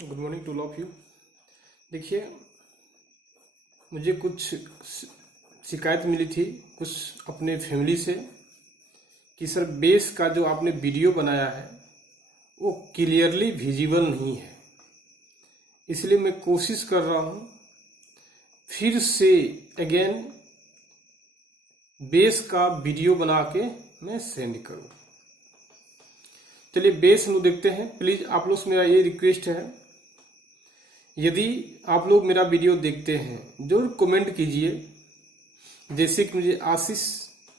Good morning to all of you. देखिए, मुझे कुछ शिकायत मिली थी कुछ अपने फैमिली से कि सर बेस का जो आपने वीडियो बनाया है वो क्लियरली विजिबल नहीं है। इसलिए मैं कोशिश कर रहा हूँ फिर से अगेन बेस का वीडियो बना के मैं सेंड करूँ। चलिए बेस हम लोग देखते हैं। प्लीज़ आप लोग से मेरा ये रिक्वेस्ट है, यदि आप लोग मेरा वीडियो देखते हैं जरूर कमेंट कीजिए। जैसे कि मुझे आशीष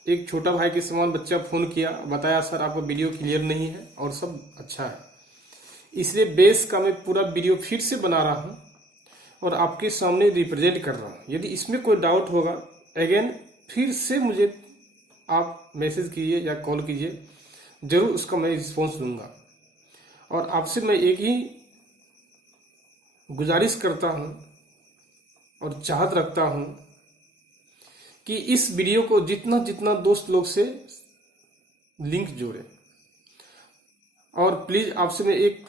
एक छोटा भाई के समान बच्चा फ़ोन किया, बताया सर आपका वीडियो क्लियर नहीं है और सब अच्छा है। इसलिए बेस का मैं पूरा वीडियो फिर से बना रहा हूँ और आपके सामने रिप्रेजेंट कर रहा हूँ। यदि इसमें कोई डाउट होगा अगेन फिर से मुझे आप मैसेज कीजिए या कॉल कीजिए, ज़रूर उसका मैं रिस्पॉन्स दूंगा। और आपसे मैं एक ही गुजारिश करता हूं और चाहत रखता हूं कि इस वीडियो को जितना जितना दोस्त लोग से लिंक जोड़े। और प्लीज़ आपसे मैं एक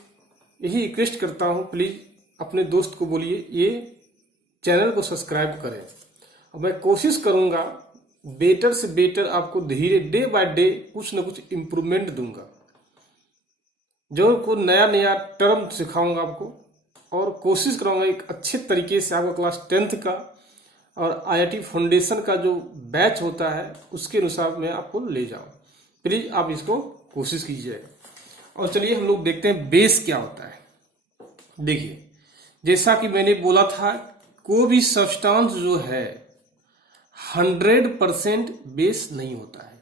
यही रिक्वेस्ट करता हूं, प्लीज़ अपने दोस्त को बोलिए ये चैनल को सब्सक्राइब करें। और मैं कोशिश करूंगा बेटर से बेटर आपको धीरे डे बाय डे कुछ न कुछ इम्प्रूवमेंट दूंगा। जो को नया नया टर्म सिखाऊंगा आपको और कोशिश करूंगा एक अच्छे तरीके से आपका क्लास 10th का और IIT फाउंडेशन का जो बैच होता है उसके अनुसार मैं आपको ले जाऊं। प्लीज आप इसको कोशिश कीजिएगा। और चलिए हम लोग देखते हैं बेस क्या होता है। देखिए, जैसा कि मैंने बोला था, कोई भी सब्सटेंस जो है 100% बेस नहीं होता है,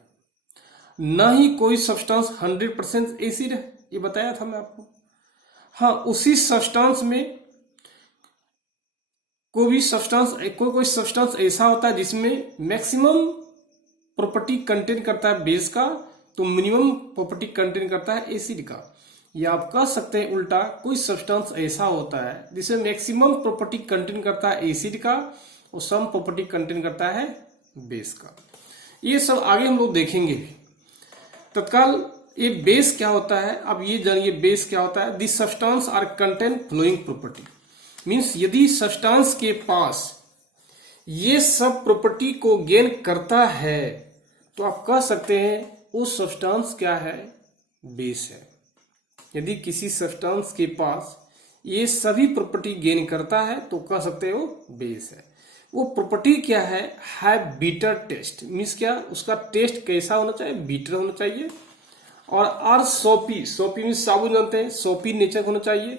ना ही कोई सब्सटेंस 100% एसिड है, ये बताया था मैं आपको। हाँ, उसी सब्सटेंस में कोई सब्सटेंस ऐसा होता है जिसमें मैक्सिमम प्रॉपर्टी कंटेन करता है बेस का, तो मिनिमम प्रॉपर्टी कंटेन करता है एसिड का। या आप कह सकते हैं उल्टा, कोई सब्सटेंस ऐसा होता है जिसमें मैक्सिमम प्रॉपर्टी कंटेन करता है एसिड का और सम प्रॉपर्टी कंटेन करता है बेस का। ये सब आगे हम लोग देखेंगे। तत्काल ये बेस क्या होता है, अब ये जानिए बेस क्या होता है। This substance are contain flowing property, means यदि सब्सटेंस के पास ये सब प्रॉपर्टी को गेन करता है तो आप कह सकते हैं वो सब्सटेंस क्या है, बेस है। यदि किसी सब्सटेंस के पास ये सभी प्रॉपर्टी गेन करता है तो कह सकते हैं वो बेस है। वो प्रॉपर्टी क्या है बीटर टेस्ट, मीन्स क्या, उसका टेस्ट कैसा होना चाहिए, बीटर होना चाहिए। और आर सोपी मीन्स साबुन जानते हैं, सोपी नेचर होना चाहिए।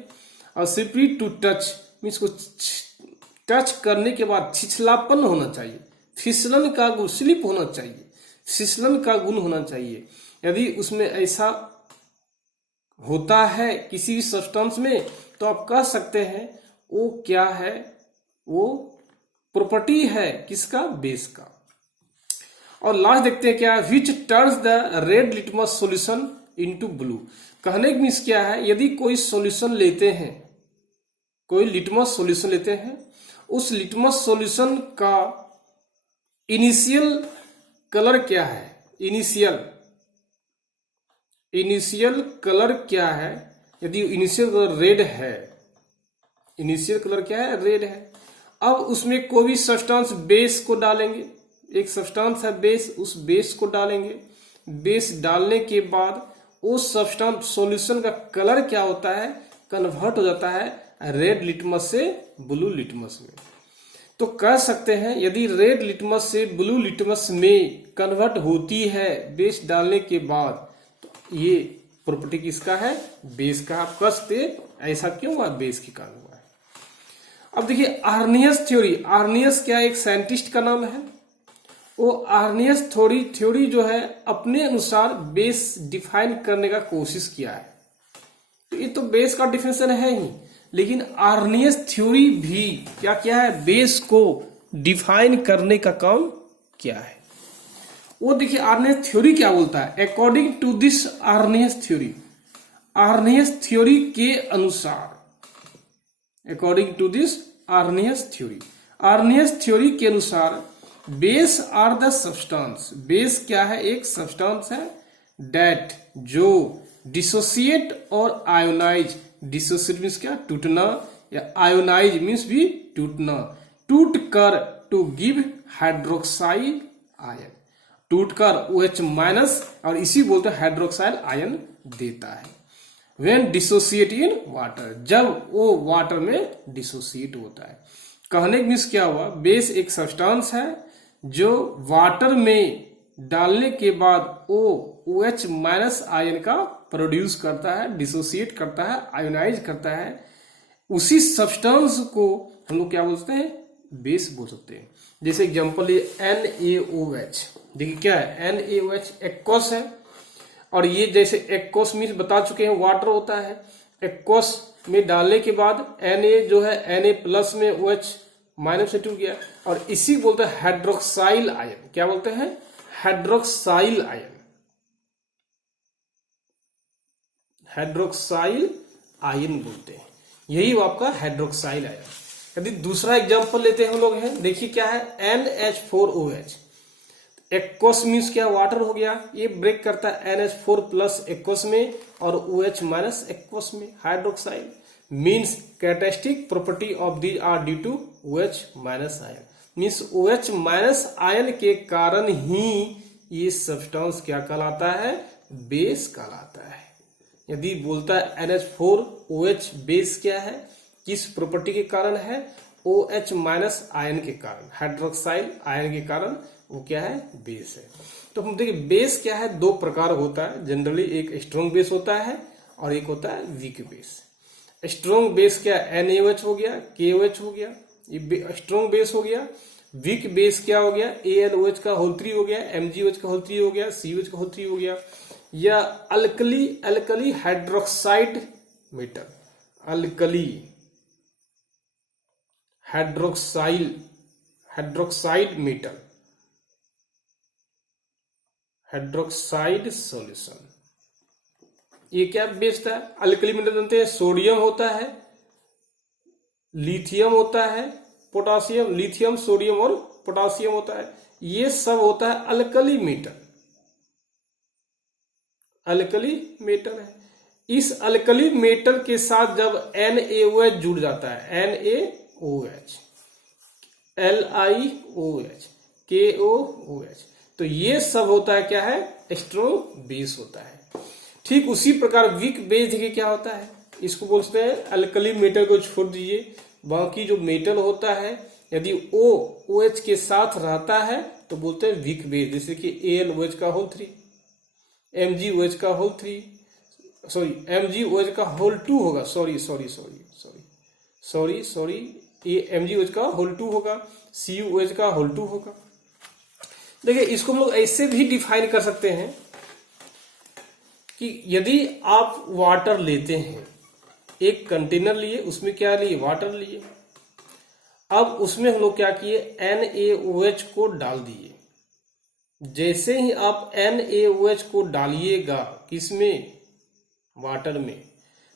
और स्लिपरी टू टच मीन्स को टच करने के बाद छिछलापन होना चाहिए, फिसलन का गुण, स्लिप होना चाहिए, फिसलन का गुण होना चाहिए। यदि उसमें ऐसा होता है किसी भी सब्सटेंस में तो आप कह सकते हैं वो क्या है, वो प्रॉपर्टी है किसका, बेस का। और लास्ट देखते हैं क्या, which turns the red litmus solution into blue. कहने की मीन्स क्या है, यदि कोई सॉल्यूशन लेते हैं, कोई लिटमस सॉल्यूशन लेते हैं, उस लिटमस सॉल्यूशन का इनिशियल कलर क्या है, इनिशियल कलर क्या है। यदि इनिशियल कलर रेड है, इनिशियल कलर क्या है, रेड है। अब उसमें कोई भी सब्सटेंस बेस को डालेंगे, एक सब्सटेंस है बेस, उस बेस को डालेंगे। बेस डालने के बाद उस सब्सटेंस सॉल्यूशन का कलर क्या होता है, कन्वर्ट हो जाता है रेड लिटमस से ब्लू लिटमस में। तो कह सकते हैं यदि रेड लिटमस से ब्लू लिटमस में कन्वर्ट होती है बेस डालने के बाद, तो ये प्रॉपर्टी किसका है, बेस का। आप कह सकते ऐसा क्यों हुआ, बेस के कारण हुआ है। अब देखिए आर्नियस थ्योरी, आर्नियस क्या एक साइंटिस्ट का नाम है। वो आर्नियस थ्योरी जो है अपने अनुसार बेस डिफाइन करने का कोशिश किया है। तो ये तो बेस का डिफिनेशन है ही, लेकिन आर्नियस थ्योरी भी क्या क्या है, बेस को डिफाइन करने का काम किया है। वो देखिए आर्नियस थ्योरी क्या बोलता है, according to this Arrhenius theory, Arrhenius theory के अनुसार, according to this Arrhenius theory, Arrhenius theory के अनुसार base are the substance, base क्या है, एक सब्सटेंस है, डेट जो डिसोसिएट और आयोनाइज डिसोसिएट मीन्स क्या, टूटना, या आयोनाइज मीन्स भी टूटना, टूट कर टू गिव हाइड्रोक्साइल आयन, टूटकर OH माइनस और इसी बोलते हैं हाइड्रोक्साइल आयन देता है। व्हेन डिसोसिएट इन वाटर, जब वो वाटर में डिसोसिएट होता है। कहने का मीन्स क्या हुआ, बेस एक सब्सटेंस है जो वाटर में डालने के बाद OH माइनस आयन का प्रोड्यूस करता है, डिसोसिएट करता है, आयोनाइज करता है। उसी सब्सटेंस को हम लोग क्या बोलते हैं, बेस बोल सकते हैं। जैसे एग्जांपल ये NaOH, देखिए क्या है, NaOH एक्वस है, और ये जैसे एक्वस मीन्स बता चुके हैं वाटर होता है। एक्वस में डालने के बाद Na जो है Na प्लस में OH माइनस से टूट गया, और इसी बोलते हैं हाइड्रोक्साइल आयन। क्या बोलते हैं, हाइड्रोक्साइल आयन, हाइड्रोक्साइल आयन बोलते हैं, यही आपका हाइड्रोक्साइल आयन। यदि दूसरा एग्जांपल लेते हैं हम लोग हैं, देखिए क्या है, NH4OH, एक्वस मीन्स क्या, वाटर हो गया, ये ब्रेक करता है NH4 प्लस एक्वस में और OH माइनस एक्वस में, hydroxyl means characteristic property of these are due to OH minus ion, means OH minus ion के कारण ही ये सब्सटेंस क्या कहलाता है, बेस कहलाता है। यदि बोलता है NH4OH बेस क्या है, किस प्रॉपर्टी के कारण है, OH माइनस आयन के कारण, हाइड्रोक्साइल आयन के कारण वो क्या है, बेस है। तो हम देखिए बेस क्या है, दो प्रकार होता है जनरली, एक स्ट्रॉन्ग बेस होता है और एक होता है वीक बेस। स्ट्रॉन्ग बेस क्या, NaOH हो गया, KOH हो गया, ये स्ट्रॉन्ग बेस हो गया। वीक बेस क्या हो गया, AlOH का होल 3 हो गया, MgOH का होल 3 हो गया, COH का होल 3 हो गया, या alkali hydroxide metal, alkali hydroxide metal, hydroxide solution, ये क्या बेस्ड है, अल्कली मेटल जानते हैं, सोडियम होता है, लिथियम होता है, पोटासियम, लिथियम, सोडियम और पोटासियम होता है, ये सब होता है अल्कली मेटल, अल्कली मेटल है। इस अल्कली मेटल के साथ जब NaOH जुड़ जाता है, NaOH, LiOH, KOOH, तो ये सब होता है क्या है, स्ट्रॉन्ग बेस होता है। ठीक उसी प्रकार वीक बेस देखिए क्या होता है, इसको बोलते हैं, अल्कली मेटल को छोड़ दीजिए, बाकी जो मेटल होता है यदि OH के साथ रहता है तो बोलते हैं वीक बेस, जैसे कि AlOH का होल 3, MgOH का होल 3, सॉरी MgOH का होल 2 होगा, सॉरी ये MgOH का होल 2 होगा, CuOH का होल 2 होगा। देखिए इसको हम लोग ऐसे भी डिफाइन कर सकते हैं कि यदि आप वाटर लेते हैं, एक कंटेनर लिए, उसमें क्या लिए, वाटर लिए, अब उसमें हम लोग क्या किए, NaOH को डाल दिए। जैसे ही आप NaOH को डालिएगा किसमें, वाटर में,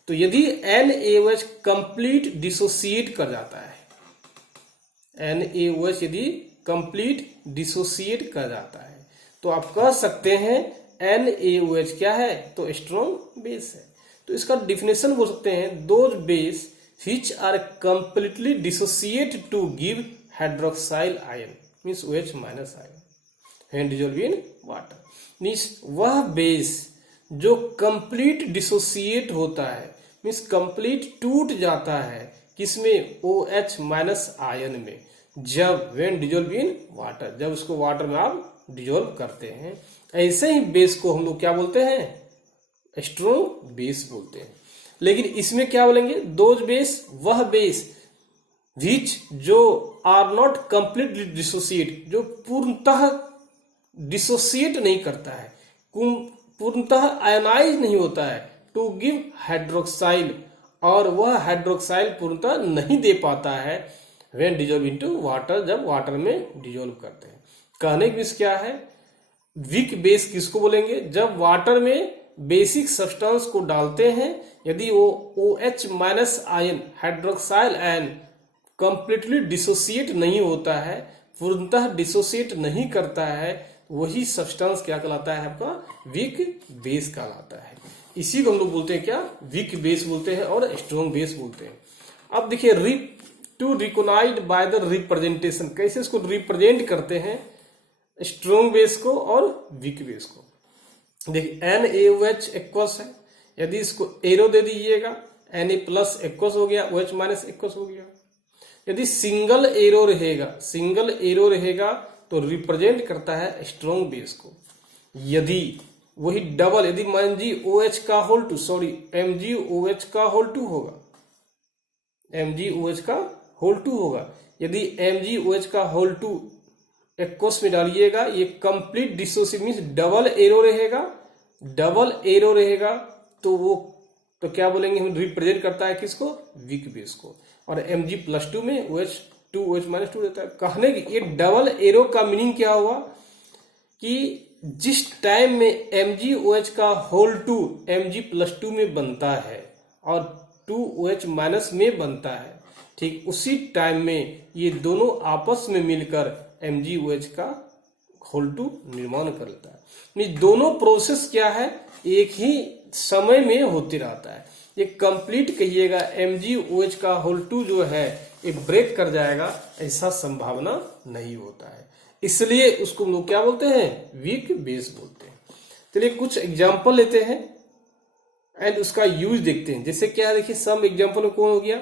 तो यदि NaOH कंप्लीट डिसोसिएट कर जाता है, NaOH यदि कंप्लीट डिसोसिएट कर जाता है तो आप कह सकते हैं NaOH क्या है, तो स्ट्रॉन्ग बेस है। तो इसका डिफिनेशन बोल सकते हैं, those base which are completely dissociate to give hydroxyl ion means OH minus ion when dissolved in water, means वह बेस जो कंप्लीट डिसोसिएट होता है, मीन्स कंप्लीट टूट जाता है किसमें, OH माइनस आयन में, जब when dissolved in water, जब उसको वाटर में आप डिजोल्व करते हैं। ऐसे ही बेस को हम लोग क्या बोलते हैं, स्ट्रॉन्ग बेस बोलते हैं। लेकिन इसमें क्या बोलेंगे, दोज बेस, वह बेस विच जो आर नॉट कंप्लीटली डिसोसिएट, जो पूर्णतः डिसोसिएट नहीं करता है, पूर्णतः आयनाइज नहीं होता है, टू गिव हाइड्रोक्साइल, और वह हाइड्रोक्साइल पूर्णतः नहीं दे पाता है व्हेन डिजोल्व इनटू वाटर, जब वाटर में डिजोल्व करते हैं। कहने की क्या है, वीक बेस किसको बोलेंगे, जब वाटर में बेसिक सब्सटेंस को डालते हैं, यदि वो OH minus ion, hydroxyl ion completely dissociate नहीं होता है, पूर्णतः डिसोसिएट नहीं करता है, वही सब्सटेंस क्या कहलाता है, आपका वीक बेस कहलाता है। इसी को हम लोग बोलते हैं क्या, वीक बेस बोलते हैं और स्ट्रॉन्ग बेस बोलते हैं। अब देखिए to recognized by the representation, कैसे इसको रिप्रेजेंट करते हैं स्ट्रॉन्ग बेस को और वीक बेस को। देखिए NaOH एक्वस है, यदि इसको एरो दे दीजिएगा Na+ एक्वस हो गया, OH- एक्वस हो गया। यदि सिंगल एरो रहेगा तो रिप्रेजेंट करता है स्ट्रॉन्ग बेस को। यदि वही डबल, यदि मान जी OH का होल टू, सॉरी MgOH का होल टू होगा, MgOH का होल टू होगा, यदि MgOH का होल टू एक्वस में डालिएगा, ये complete dissociation means double arrow रहेगा तो वो तो क्या बोलेंगे हम, रिप्रेजेंट करता है किसको, वीक बेस को। और Mg+2 में OH2 रहता है। कहने की ये डबल एरो का मीनिंग क्या हुआ कि जिस टाइम में MgOH का होल टू Mg+2 में बनता है और 2OH- में बनता है, ठीक उसी टाइम में ये दोनों आपस में मिलकर MgOH का होल टू निर्माण कर लेता है। ये दोनों प्रोसेस क्या है, एक ही समय में होते रहता है। ये कंप्लीट कहिएगा MgOH का होल टू जो है ये ब्रेक कर जाएगा, ऐसा संभावना नहीं होता है, इसलिए उसको हम लोग क्या बोलते हैं, वीक बेस बोलते हैं। चलिए कुछ एग्जांपल लेते हैं एंड उसका यूज देखते हैं। जैसे क्या है, देखिए सम एग्जांपल में कौन हो गया,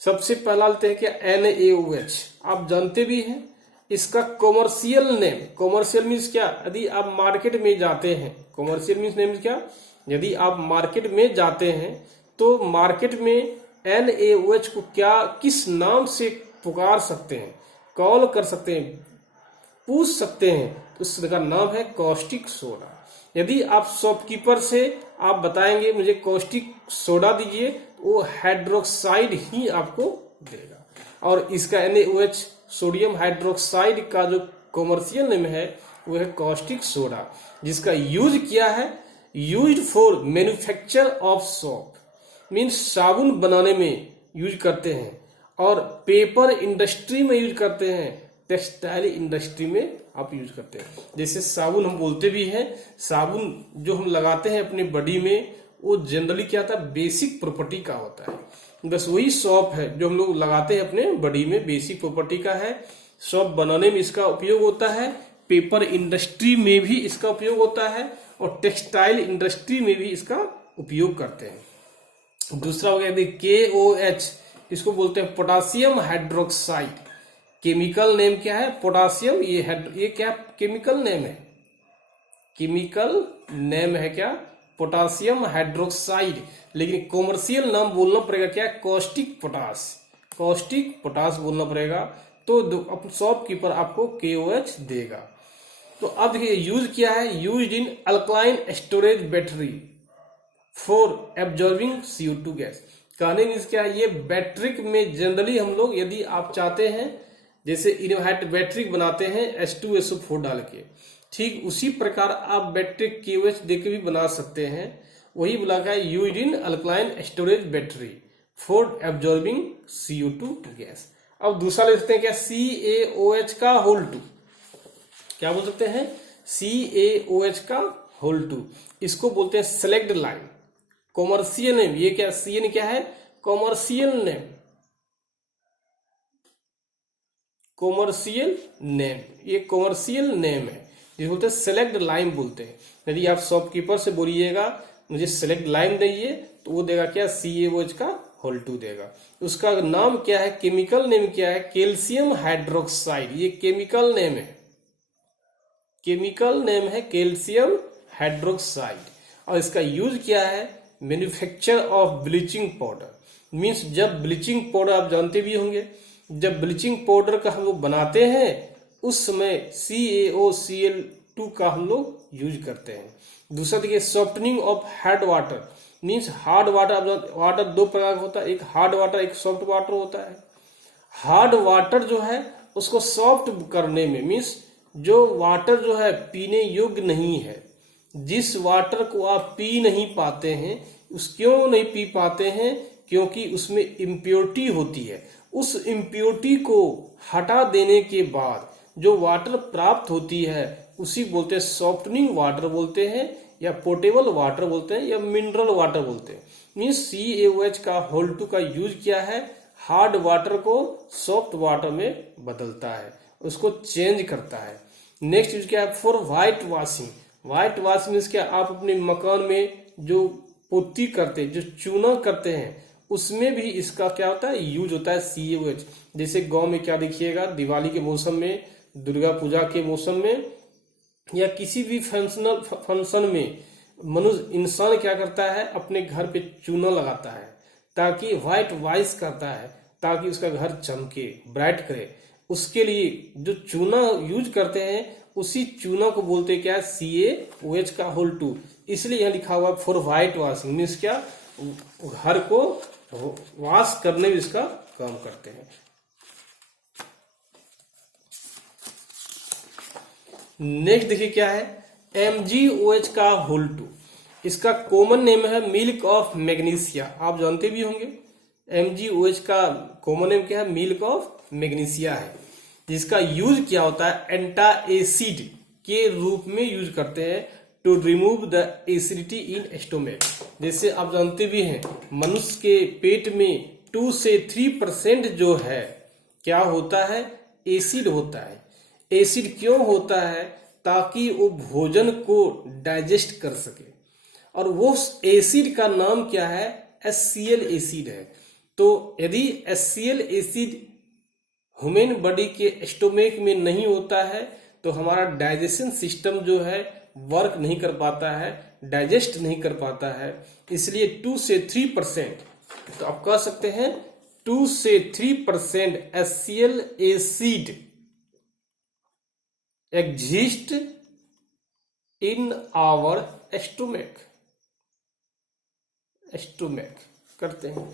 सबसे पहला लेते हैं क्या, NaOH। आप जानते भी हैं इसका कॉमर्शियल नेम, कॉमर्शियल मीन्स क्या, यदि आप मार्केट में जाते हैं, कॉमर्शियल मीन्स नेम क्या, यदि आप मार्केट में जाते हैं तो मार्केट में NaOH को क्या किस नाम से पुकार सकते हैं, कॉल कर सकते हैं, पूछ सकते हैं, तो उसका नाम है कॉस्टिक सोडा। यदि आप शॉपकीपर से आप बताएंगे मुझे कॉस्टिक सोडा दीजिए, वो हाइड्रोक्साइड ही आपको देगा। और इसका NaOH सोडियम हाइड्रोक्साइड का जो कॉमर्शियल नेम है वो है कॉस्टिक सोडा, जिसका यूज किया है, used for manufacture of soap, means साबुन बनाने में यूज करते हैं, और पेपर इंडस्ट्री में यूज करते हैं, टेक्सटाइल इंडस्ट्री में आप यूज करते हैं। जैसे साबुन हम बोलते भी हैं, साबुन जो हम लगाते हैं अपनी बॉडी में वो जनरली क्या होता है, बेसिक प्रॉपर्टी का होता है। बस वही सॉप है जो हम लोग लगाते हैं अपने बॉडी में, बेसिक प्रॉपर्टी का है। सॉप बनाने में इसका उपयोग होता है, पेपर इंडस्ट्री में भी इसका उपयोग होता है, और टेक्सटाइल इंडस्ट्री में भी इसका उपयोग करते हैं। दूसरा हो गया KOH, इसको बोलते हैं पोटासियम हाइड्रोक्साइड। केमिकल नेम क्या है, पोटासियम, ये क्या केमिकल नेम है, केमिकल नेम है क्या, पोटासियम हाइड्रोक्साइड, लेकिन कॉमर्शियल नाम बोलना पड़ेगा क्या, कॉस्टिक पोटास बोलना पड़ेगा, तो शॉपकीपर आपको KOH देगा। तो अब ये यूज किया है, used in alkaline storage battery for absorbing CO2 gas. कहने मीन्स क्या है, ये बैटरी में जनरली हम लोग यदि आप चाहते हैं, जैसे इनवर्टर बैटरी बनाते हैं H2SO4 डाल के, ठीक उसी प्रकार आप बैटरी KOH देके भी बना सकते हैं। वही बोला गया used in alkaline storage battery for absorbing CO2 gas. अब दूसरा ले सकते हैं क्या, CaOH का होल टू, क्या बोल सकते हैं, CaOH का होल टू, इसको बोलते हैं सेलेक्ट लाइन। कॉमर्शियल नेम, ये क्या, CN क्या है, कॉमर्शियल नेम, ये कॉमर्शियल नेम है, जिसे बोलते हैं सेलेक्ट लाइन बोलते हैं। यदि आप शॉपकीपर से बोलिएगा मुझे सेलेक्ट लाइन दीजिए, तो वो देगा क्या, CaOH का होल टू देगा। उसका नाम क्या है, केमिकल नेम क्या है, कैल्शियम हाइड्रोक्साइड, ये केमिकल नेम है कैल्शियम हाइड्रोक्साइड। और इसका यूज क्या है, manufacture of bleaching powder, means जब ब्लीचिंग पाउडर आप जानते भी होंगे, जब ब्लीचिंग पाउडर का हम लोग बनाते हैं उस समय CaOCl2 का हम लोग यूज करते हैं। दूसरा देखिए softening of hard water, means hard water, water दो प्रकार का होता है, एक हार्ड वाटर एक सॉफ्ट वाटर होता है। हार्ड वाटर जो है उसको सॉफ्ट करने में, मीन्स जो वाटर जो है पीने योग्य नहीं है, जिस वाटर को आप पी नहीं पाते हैं, क्यों नहीं पी पाते हैं, क्योंकि उसमें इम्प्योरिटी होती है। उस इम्प्योरिटी को हटा देने के बाद जो वाटर प्राप्त होती है उसी बोलते हैं सॉफ्टनिंग वाटर बोलते हैं, या पोर्टेबल वाटर बोलते हैं या मिनरल वाटर बोलते हैं। मीन्स CaOH का होल 2 का यूज क्या है, हार्ड वाटर को सॉफ्ट वाटर में बदलता है, उसको चेंज करता है। नेक्स्ट यूज क्या है, for white washing. White wash means क्या, आप अपने मकान में जो पुट्टी करते हैं, जो चूना करते हैं, उसमें भी इसका क्या होता है, यूज होता है CaOH। जैसे गांव में क्या देखिएगा, दिवाली के मौसम में, दुर्गा पूजा के मौसम में, या किसी भी फंक्शन में मनुष्य इंसान क्या करता है, अपने घर पे चूना लगाता है ताकि व्हाइट वॉश करता है, ताकि उसका घर चमके, ब्राइट करे। उसके लिए जो चूना यूज करते हैं, उसी चूना को बोलते हैं क्या, CaOH का होल 2। इसलिए यहाँ लिखा हुआ है फॉर व्हाइट वॉशिंग, मीन्स क्या, घर को वॉश करने में इसका काम करते हैं। नेक्स्ट देखिए क्या है, MgOH का होल 2। इसका कॉमन नेम है मिल्क ऑफ मैग्नीशिया, आप जानते भी होंगे। MgOH का कॉमन नेम क्या है, मिल्क ऑफ मैग्नीशिया है, जिसका यूज क्या होता है, एंटा एसिड के रूप में यूज करते हैं to remove the acidity in stomach. जैसे आप जानते भी हैं, मनुष्य के पेट में 2 से 3% जो है क्या होता है, एसिड होता है। एसिड क्यों होता है, ताकि वो भोजन को डाइजेस्ट कर सके, और वो एसिड का नाम क्या है, HCl एसिड है। तो यदि HCl एसिड ह्यूमन बॉडी के स्टोमक में नहीं होता है, तो हमारा डाइजेशन सिस्टम जो है वर्क नहीं कर पाता है, डाइजेस्ट नहीं कर पाता है। इसलिए 2 से 3%, तो आप कह सकते हैं 2 से 3% HCl acid exist in our stomach करते हैं।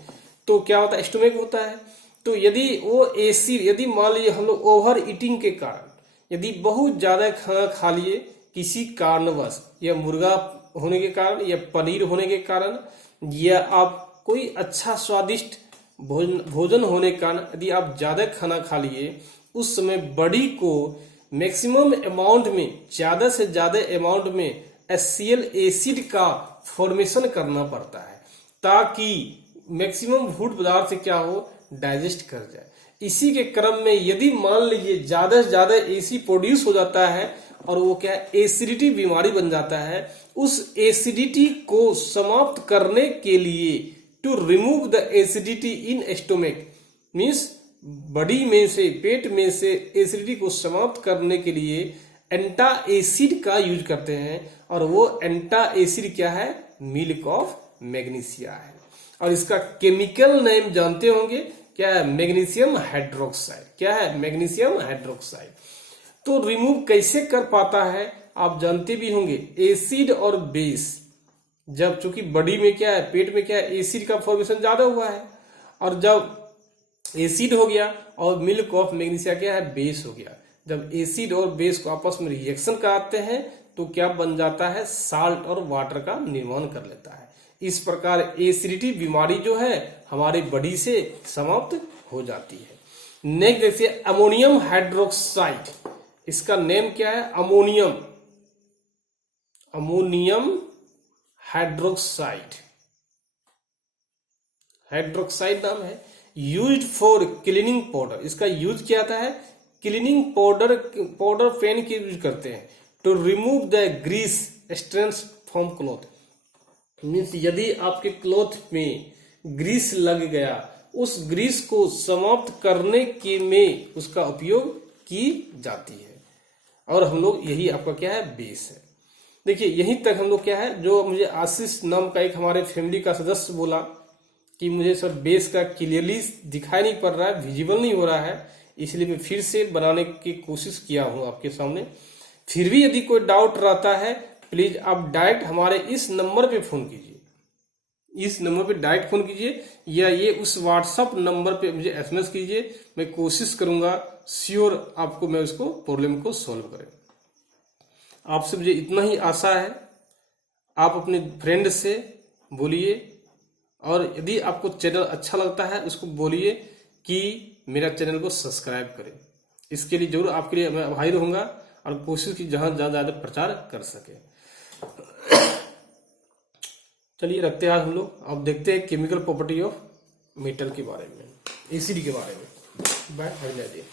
तो क्या होता है, स्टोमक होता है। तो यदि वो एसिड, यदि मान लीजिए हम लोग ओवर ईटिंग के कारण, यदि बहुत ज्यादा खाना खा लिए किसी कारणवश, या मुर्गा होने के कारण, या पनीर होने के कारण, या आप कोई अच्छा स्वादिष्ट भोजन होने के कारण यदि आप ज्यादा खाना खा लिए, उस समय बॉडी को मैक्सिमम अमाउंट में, ज्यादा से ज्यादा अमाउंट में HCl एसिड का फॉर्मेशन करना पड़ता है, ताकि मैक्सिमम फूड पदार्थ से क्या हो, डाइजेस्ट कर जाए। इसी के क्रम में यदि मान लीजिए ज्यादा से ज्यादा एसिड प्रोड्यूस हो जाता है, और वो क्या है, एसिडिटी बीमारी बन जाता है। उस एसिडिटी को समाप्त करने के लिए, to remove the acidity in stomach, means body में से, पेट में से एसिडिटी को समाप्त करने के लिए एंटा एसिड का यूज करते हैं, और वो एंटा एसिड क्या है, मिल्क ऑफ मैग्नीशिया है। और इसका केमिकल नेम जानते होंगे, क्या है, मैग्नीशियम हाइड्रोक्साइड। क्या है, मैग्नीशियम हाइड्रोक्साइड। तो रिमूव कैसे कर पाता है, आप जानते भी होंगे, एसिड और बेस। जब चूंकि बॉडी में क्या है, पेट में क्या है, एसिड का फॉर्मेशन ज्यादा हुआ है, और जब एसिड हो गया और मिल्क ऑफ मैग्नीशिया क्या है, बेस हो गया। जब एसिड और बेस को आपस में रिएक्शन कराते हैं, तो क्या बन जाता है, साल्ट और वाटर का निर्माण कर लेता है। इस प्रकार एसिडिटी बीमारी जो है हमारे बॉडी से समाप्त हो जाती है। नेक्स्ट देखिए, अमोनियम हाइड्रोक्साइड। इसका नेम क्या है, अमोनियम हाइड्रोक्साइड नाम है। Used for cleaning powder. इसका यूज क्या आता है, क्लीनिंग पाउडर पेन के यूज करते हैं, to remove the grease strains from cloth. Means यदि आपके क्लॉथ में ग्रीस लग गया, उस ग्रीस को समाप्त करने के में उसका उपयोग की जाती है। और हम लोग, यही आपका क्या है, बेस है। देखिए यहीं तक हम लोग क्या है, जो मुझे आशीष नाम का एक हमारे फैमिली का सदस्य बोला कि मुझे सर बेस का क्लियरली दिखाई नहीं पड़ रहा है, विजिबल नहीं हो रहा है, इसलिए मैं फिर से बनाने की कोशिश किया हूं आपके सामने। फिर भी यदि कोई डाउट रहता है, प्लीज आप डायरेक्ट हमारे इस नंबर पे फोन कीजिए, इस नंबर पे डायरेक्ट फोन कीजिए, या ये उस व्हाट्सएप नंबर पे मुझे SMS कीजिए। मैं कोशिश करूंगा, श्योर आपको मैं उसको प्रॉब्लम को सॉल्व करें। आपसे मुझे इतना ही आशा है, आप अपने फ्रेंड से बोलिए, और यदि आपको चैनल अच्छा लगता है उसको बोलिए कि मेरा चैनल को सब्सक्राइब करें। इसके लिए जरूर आपके लिए मैं आभारी रहूंगा, और कोशिश की जहां ज्यादा प्रचार कर सके। चलिए रखते हैं आज हम लोग। अब देखते हैं केमिकल प्रॉपर्टी ऑफ मेटल के बारे में, एसिड के बारे में। Bye, have a nice day.